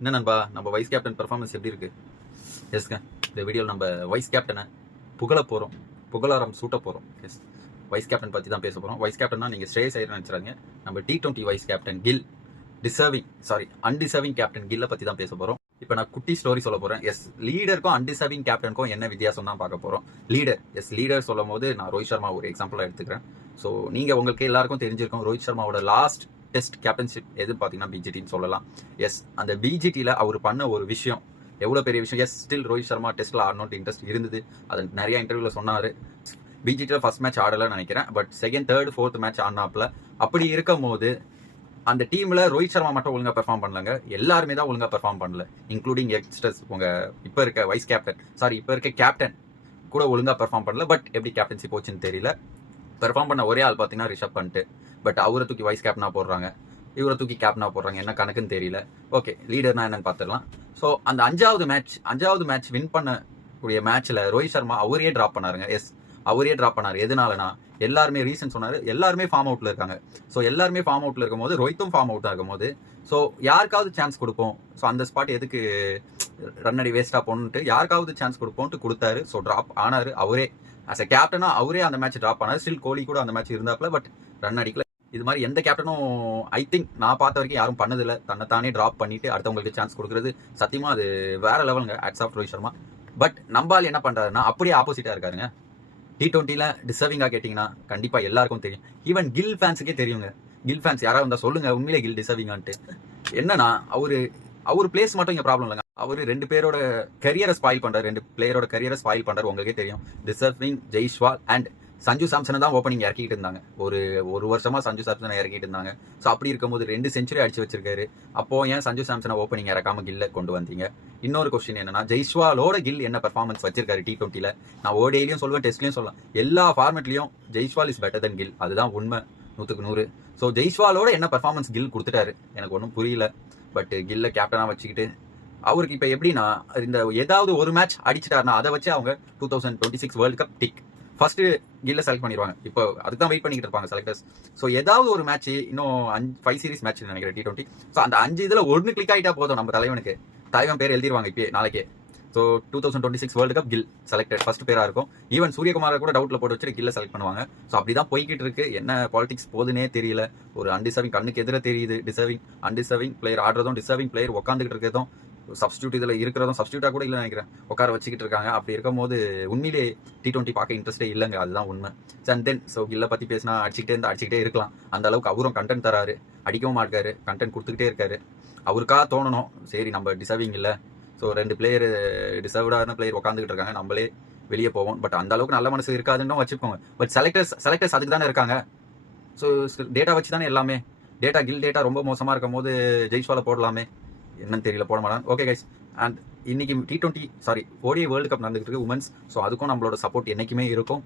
என்ன நண்பா, நம்ம வைஸ் கேப்டன் பெர்ஃபார்மன்ஸ் எப்படி இருக்கு? எஸ்ங்க, இந்த வீடியோவில் நம்ம வைஸ் கேப்டனை புகழ போகிறோம், புகழாரம் சூட்ட போகிறோம். எஸ், வைஸ் கேப்டன் பற்றி தான் பேச போகிறோம். வைஸ் கேப்டன்னா நீங்கள் ஸ்ரேயஸ் ஐயர் நினச்சிடாங்க. நம்ம T20 vice captain Gill, undeserving captain கில்லை பற்றி தான் பேச போகிறோம். இப்போ நான் குட்டி ஸ்டோரி சொல்ல போகிறேன். எஸ், லீடருக்கும் அன்டிசர்விங் கேப்டனுக்கும் என்ன வித்தியாசம் தான் பார்க்க போகிறோம். லீடர் சொல்லும் போது நான் ரோஹித் சர்மா ஒரு எக்ஸாம்பிளாக எடுத்துக்கிறேன். ஸோ நீங்கள் உங்களுக்கு எல்லாருக்கும் தெரிஞ்சிருக்கும் ரோஹித் சர்மாவோட லாஸ்ட் டெஸ்ட் கேப்டன்ஷிப் எது பார்த்தீங்கன்னா பிஜிடின்னு சொல்லலாம். எஸ், அந்த பிஜிடியில் அவர் பண்ண ஒரு விஷயம் எவ்வளோ பெரிய விஷயம். எஸ், ஸ்டில் ரோஹித் சர்மா டெஸ்ட்டில் ஆடணும்னு இன்ட்ரெஸ்ட் இருந்தது. அது நிறைய இன்டர்வியூவில் சொன்னார். பிஜிடியில் ஃபர்ஸ்ட் மேட்ச் ஆடலைன்னு நினைக்கிறேன், but second, third, fourth match ஆடினாப்ல. அப்படி இருக்கும் போது அந்த டீமில் ரோஹித் சர்மா மட்டும் ஒழுங்காக பெர்ஃபார்ம் பண்ணலங்க, எல்லாருமே தான் ஒழுங்காக பெர்ஃபார்ம் பண்ணல, இன்க்ளூடிங் யங்ஸ்டர்ஸ். இப்போ இருக்க வைஸ் கேப்டன், இப்போ இருக்க கேப்டன் கூட ஒழுங்காக பெர்ஃபார்ம் பண்ணல. பட் எப்படி கேப்டன்சி போச்சுன்னு தெரியல. பெர்ஃபார்ம் பண்ண ஒரே ஆள் பார்த்தீங்கன்னா ரிஷப் பண்ட். பட் அவரை தூக்கி வைஸ் கேப்டனாக போடுறாங்க, இவரை தூக்கி கேப்டனாக போடுறாங்க. என்ன கணக்குன்னு தெரியல. ஓகே, லீடர்னா என்னன்னு பார்த்துடலாம். ஸோ அந்த அஞ்சாவது மேட்ச் வின் பண்ணக்கூடிய மேட்ச்சில் ரோஹித் சர்மா அவரே ட்ராப் பண்ணாருங்க. எஸ், அவரே ட்ராப் பண்ணார். எதனாலனா எல்லாருமே ரீசன் சொன்னார். எல்லாருமே ஃபார்ம் அவுட்டில் இருக்காங்க. ஸோ எல்லாருமே ஃபார்ம் அவுட்டில் இருக்கும்போது ரோஹித்தும் ஃபார்ம் அவுட்டாக இருக்கும்போது ஸோ யாருக்காவது சான்ஸ் கொடுப்போம். ஸோ அந்த ஸ்பாட் எதுக்கு ரன் அடி வேஸ்ட்டாக போகணுன்ட்டு யாருக்காவது சான்ஸ் கொடுப்போம்ட்டு கொடுத்தாரு. ஸோ ட்ராப் ஆனார் அவரே. அஸ் எ கேப்டனா அவரே அந்த மேட்ச் ட்ராப் பண்ணார். ஸ்டில் கோலி கூட அந்த மேட்ச் இருந்தாப்ல, பட் ரன் அடிக்கல. இது மாதிரி எந்த கேப்டனும் ஐ திங்க் நான் பார்த்த வரைக்கும் யாரும் பண்ணதில்லை. தன்னைத்தானே ட்ராப் பண்ணிட்டு அடுத்தவங்களுக்கு சான்ஸ் கொடுக்குறது சத்தியமா அது வேற லெவலுங்க. Hats off Rohit Sharma. But நம்பால் என்ன பண்றாருன்னா அப்படியே ஆப்போசிட்டா இருக்காருங்க. T20ல டிசர்விங்காக கேட்டிங்கன்னா கண்டிப்பாக எல்லாருக்கும் தெரியும். ஈவன் கில் ஃபேன்ஸுக்கே தெரியுங்க. கில் ஃபேன்ஸ் யாராவது இருந்தால் சொல்லுங்க, உண்மையிலே கில் டிசர்விங்கான்ட்டு. என்னன்னா அவர் பிளேஸ் மட்டும் இங்கே ப்ராப்ளம் இல்லைங்க. அவர் 2 பேரோட கரியரை ஸ்பாயில் பண்றாரு. 2 பிளேயரோட கரியரை ஸ்பாயில் பண்றாரு. உங்களுக்கே தெரியும். டிசர்விங், ஜெய்ஸ்வால் அண்ட் சஞ்சு சாம்சனை தான் ஓப்பனிங் இறக்கிட்டு இருந்தாங்க. ஒரு வருஷமா சஞ்சு சாம்சனை இறக்கிட்டு இருந்தாங்க. ஸோ அப்படி இருக்கும்போது 2 செஞ்சுரி அடிச்சு வச்சிருக்காரு. அப்போ ஏன் சஞ்சு சாம்சனை ஓப்பனிங் இறக்காம கில்ல கொண்டு வந்தீங்க? இன்னொரு கொஸ்டின் என்னன்னா, ஜெய்ஸ்வாலோட கில் என்ன பெர்ஃபார்மன்ஸ் வச்சிருக்காரு T20ல? நான் ஓடிஐலையும் சொல்லுவேன், டெஸ்ட்லையும் சொல்லலாம். எல்லா ஃபார்மேட்லையும் Jaiswal is better than Gill. அதுதான் உண்மை, 100க்கு 100. ஸோ ஜெய்ஸ்வாலோட என்ன பெர்ஃபார்மன்ஸ் கில் கொடுத்துட்டாரு எனக்கு ஒன்றும் புரியல. பட் கில்ல கேப்டனாக வச்சுக்கிட்டு அவருக்கு இப்போ எப்படின்னா, இந்த ஏதாவது ஒரு மேட்ச் அடிச்சிட்டாருன்னா அதை வச்சு அவங்க 2026 வேர்ல்டு கப் டிக் ஃபர்ஸ்ட் கில்ல செலக்ட் பண்ணிடுவாங்க. இப்போ அதுக்கு தான் வெயிட் பண்ணிக்கிட்டு இருப்பாங்க செலக்டர்ஸ். ஸோ ஏதாவது ஒரு மேட்ச், இன்னும் 5 சீரிஸ் மேட்ச் நினைக்கிறேன் T20. ஸோ அந்த 5 இதில் 1 கிளிக் ஆகிட்டா போதும் நம்ம தலைவனுக்கு. தலைவன் பேர் எழுதிடுவாங்க இப்போ நாளைக்கே. So 2026 world cup Gill selected first பேராக இருக்கும். ஈவன் சூரியகுமாரை கூட டவுட்டில் போட்டு வச்சுட்டு கில்ல செலக்ட் பண்ணுவாங்க. ஸோ அப்படி தான் போய்கிட்டு இருக்கு. என்ன பாலிடிக்ஸ் போகுதுன்னே தெரியல. ஒரு அன்டிசர்விங் கண்ணுக்கு எதிராக தெரியுது. அன்டிசர்விங் பிளேயர் ஆடுறதும், டிசர்விங் பிளேயர் உட்காந்துக்கிட்டு இருக்கிறதும், சப்ஸ்டியூட் இதில் இருக்கிறதும், சப்ஸ்டியூட்டாக கூட இல்லை நினைக்கிறேன், உட்கார வச்சுக்கிட்டு இருக்காங்க. அப்படி இருக்கும்போது உண்மையிலே T20 பார்க்க இன்ட்ரெஸ்டே இல்லைங்க. அதுதான் உண்மை. அண்ட் தென் ஸோ கில்லை பற்றி பேசினா அடிச்சுக்கிட்டே இருக்கலாம். அந்த அளவுக்கு அவரும் கண்டென்ட் தராரு, அடிக்கவும் மாட்டாரு, கண்டென்ட் கொடுத்துக்கிட்டே இருக்காரு. அவருக்காக தோணணும், சரி நம்ம டிசர்விங் இல்லை, ஸோ 2 பிளேயர் டிசர்வ்டான பிளேயர் உட்காந்துக்கிட்டு இருக்காங்க, நம்மளே வெளியே போவோம். பட் அந்த அளவுக்கு நல்ல மனசு இருக்காதுன்னு வச்சுக்கோங்க. பட் செலக்டர்ஸ் அதுக்கு தானே இருக்காங்க. ஸோ டேட்டா வச்சு தானே எல்லாமே. கில் டேட்டா ரொம்ப மோசமாக இருக்கும் போது ஜெய்ஸ்வாலை போடலாமே, என்னன்னு தெரியல, போட மாட்டாங்க. ஓகே கைஸ், அண்ட் இன்னைக்கு ODI வேர்ல்டு கப் நடந்துகிட்டு இருக்கு உமன்ஸ். ஸோ அதுக்கும் நம்மளோட சப்போர்ட் என்னைக்குமே இருக்கும்.